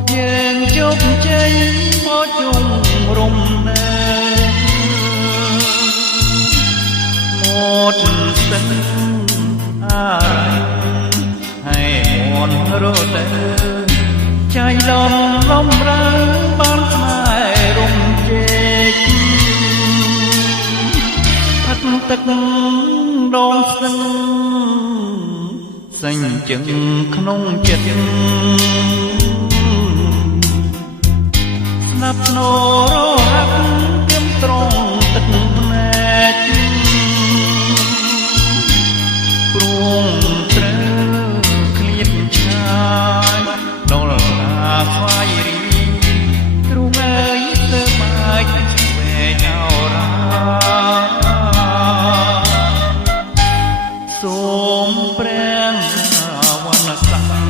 បយើងជោគជ័យមកជុំរំលែកមកស្ទឹងអារ័យให้មន់រដើចៃលំលំរើបានផ្នែករំជែកផឹកទឹកដងស្ទឹងសេញជឹងក្នុងចិត្តស្នាប់ស្នូរហាក់គឹមត្រង់ទឹកភ្នែកព្រួងត្រូវឃ្លាតឆ្ងាយដល់តាស្វាយរីទ្រូងអើយទៅបាច់ស្វែងអរាសូមព្រះវណ្ណស័ក្តិ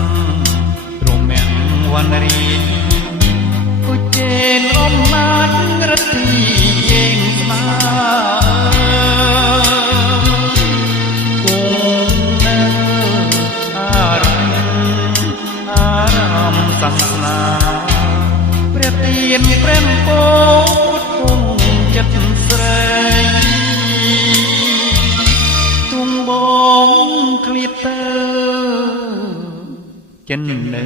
ទ្រមាំងវណ្ណរីគុជេនអំណាចរទ្ធីយើងស្មាគង់នៅអារម្មណ៍សាសនាព្រះទានព្រះពោធគង់ចិត្តស្រីទុំបងឃ្លាតទៅចិននៅ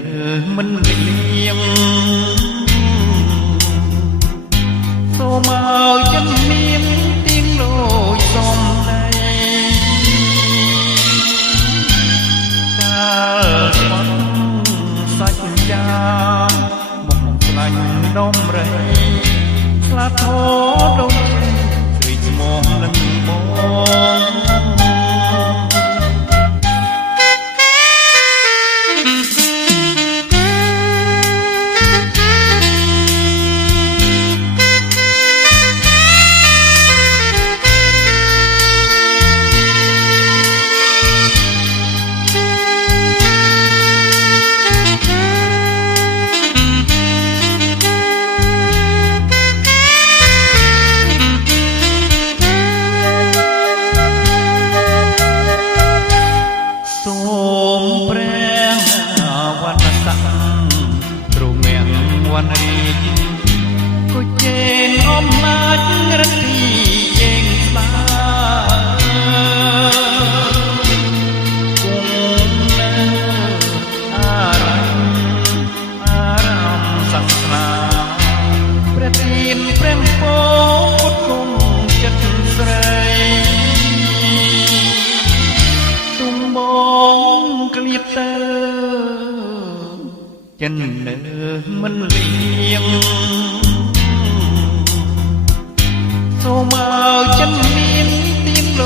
មិនលៀងសូមឲ្យចិនមានទៀងលយសំដីកាលស្មត់សាច់ចាមកស្លាញ់ដំរីស្លាប់ធោដូចរីកស្មោះនឹងបងវណ្ណរីគុជេនអំណាចរទ្ធីយើងស្មាគង់នៅអារម្មណ៍សាសនាព្រះទានព្រះពោធគង់ចិត្តស្រីទុំបងឃ្លាតទៅចិននៅមិនលៀងសូមឲ្យចិនមានទៀងល